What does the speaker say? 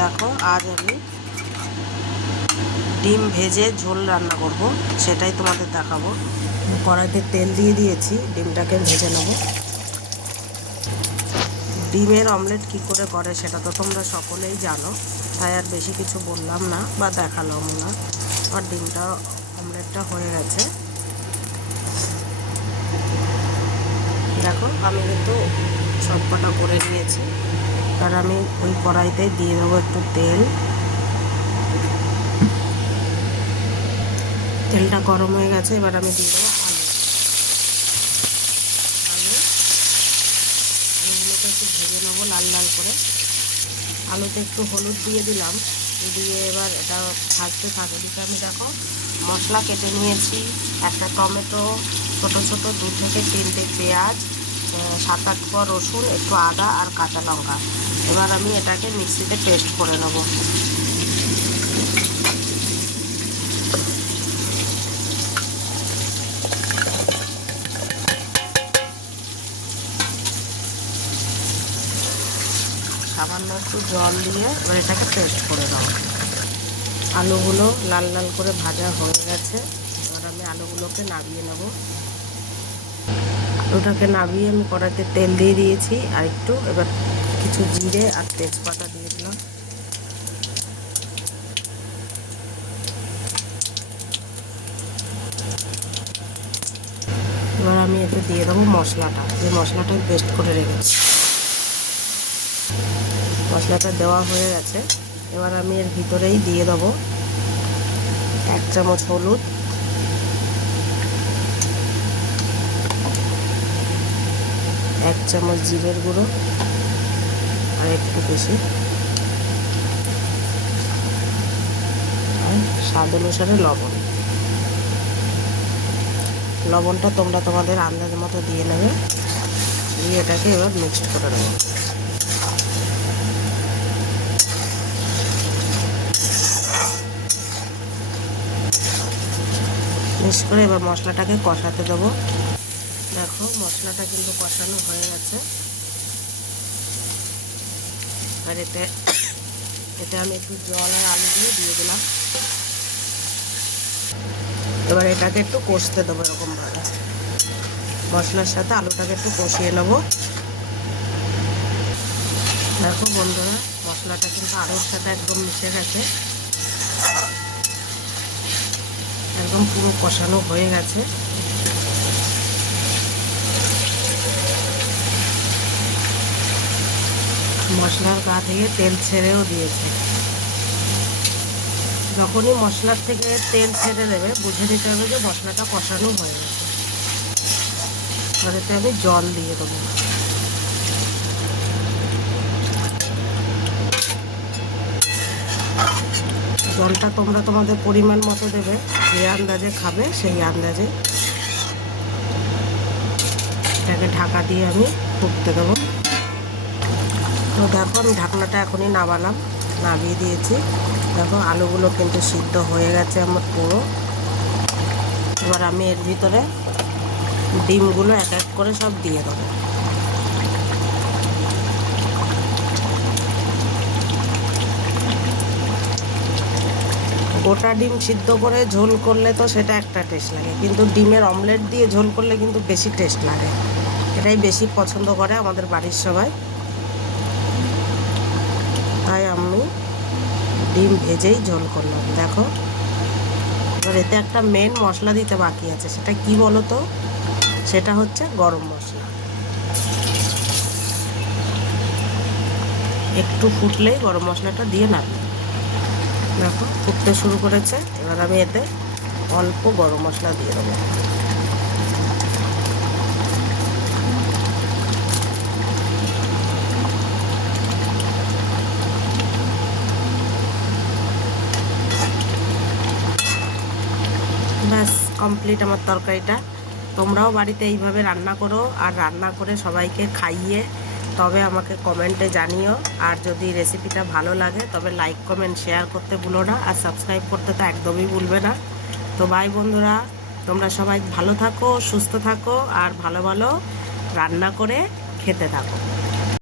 দেখো আজ আমি ডিম ভেজে ঝোল রান্না করব, সেটাই তোমাদের দেখাবো। কড়াইতে তেল দিয়ে দিয়েছি, ডিমটাকে ভেজে নেব। ডিমের অমলেট কি করে করে সেটা তো তোমরা সকলেই জানো, তাই আর বেশি কিছু বললাম না বা দেখালাম না। আর ডিমটা অমলেটটা হয়ে গেছে। দেখো আমি কিন্তু সবকটা করে নিয়েছি। আর আমি ওই কড়াইতে দিয়ে দেবো একটু তেল। তেলটা গরম হয়ে গেছে, এবার আমি দিয়ে দেবো আলুগুলোকে একটু ভেজে নেবো লাল লাল করে। আলুতে একটু হলুদ দিয়ে দিলাম, দিয়ে এবার এটা ভাজতে থাকে। দিকে আমি দেখো মশলা কেটে নিয়েছি, একটা টমেটো, ছোটো ছোটো 2 থেকে 3টে পেঁয়াজ, 7-8 কোয়া রসুন, একটু আদা আর কাঁচা লঙ্কা। এবার আমি এটাকে মিক্সিতে পেস্ট করে নেব। সামান্য একটু জল দিয়ে এবার এটাকে পেস্ট করে নেব। আলুগুলো লাল লাল করে ভাজা হয়ে গেছে, এবার আমি আলুগুলোকে নামিয়ে নেব। আলুটাকে নামিয়ে আমি কড়াইতে তেল দিয়ে দিয়েছি আর একটু, এবার কিছু জিরে আর তেজপাতা দিয়ে দিলাম। এবার আমি এতে দিয়ে দেবো মশলাটা, যে মশলাটা পেস্ট করে রেখেছি। মশলাটা দেওয়া হয়ে গেছে, এবার আমি এর ভিতরেই দিয়ে দেবো 1 চামচ হলুদ, 1 চামচ জিরের গুঁড়ো আর একটু বেশি, আর স্বাদ অনুসারে লবণ। লবণটা তোমরা তোমাদের আন্দাজ মতো দিয়ে নেবে। দিয়ে এটাকে এবার মিক্সড করে নেব। মিক্স করে এবার মশলাটাকে কষাতে দেবো। দেখো মশলাটা কিন্তু কষানো হয়ে গেছে। আর এতে আমি একটু জল আর আলু দিয়ে দিলাম। এবার এটাকে একটু কষতে দেবো এরকমভাবে, মশলার সাথে আলুটাকে একটু কষিয়ে নেব। দেখো বন্ধুরা, মশলাটা কিন্তু আলুর সাথে একদম মিশে গেছে, একদম পুরো কষানো হয়ে গেছে। মশলার গা থেকে তেল ছেড়েও দিয়েছে। যখনই মশলার থেকে তেল ছেড়ে দেবে বুঝে নিতে হবে যে মশলাটা কষানো হয়ে গেছে। এবার এতে আমি জল দিয়ে দেবো। জলটা তোমরা তোমাদের পরিমাণ মতো দেবে, যে আন্দাজে খাবে সেই আন্দাজে। এটাকে ঢাকা দিয়ে আমি ফুটতে দেবো। তো দেখো আমি ঢাকনাটা এখনই নামিয়ে দিয়েছি। দেখো আলুগুলো কিন্তু সিদ্ধ হয়ে গেছে আমার পুরো। এবার আমি এর ভিতরে ডিমগুলো এক এক করে সব দিয়ে দেবো। গোটা ডিম সিদ্ধ করে ঝোল করলে তো সেটা একটা টেস্ট লাগে, কিন্তু ডিমের অমলেট দিয়ে ঝোল করলে কিন্তু বেশি টেস্ট লাগে। এটাই বেশি পছন্দ করে আমাদের বাড়ির সবাই, তাই আমি ডিম ভেজেই ঝোল করলাম। দেখো এবার এতে একটা মেন মশলা দিতে বাকি আছে, সেটা কি বলো তো? সেটা হচ্ছে গরম মশলা। একটু ফুটলেই গরম মশলাটা দিয়ে নামিয়ে। দেখো ফুটতে শুরু করেছে, এবার আমি এতে অল্প গরম মশলা দিয়ে দেবো। ব্যাস কমপ্লিট আমার তরকারিটা। তোমরাও বাড়িতে এইভাবে রান্না করো, আর রান্না করে সবাইকে খাইয়ে তবে আমাকে কমেন্টে জানিও। আর যদি রেসিপিটা ভালো লাগে তবে লাইক কমেন্ট শেয়ার করতে ভুলো না, আর সাবস্ক্রাইব করতে তো একদমই ভুলবে না। তো বাই বন্ধুরা, তোমরা সবাই ভালো থাকো, সুস্থ থাকো, আর ভালো ভালো রান্না করে খেতে থাকো।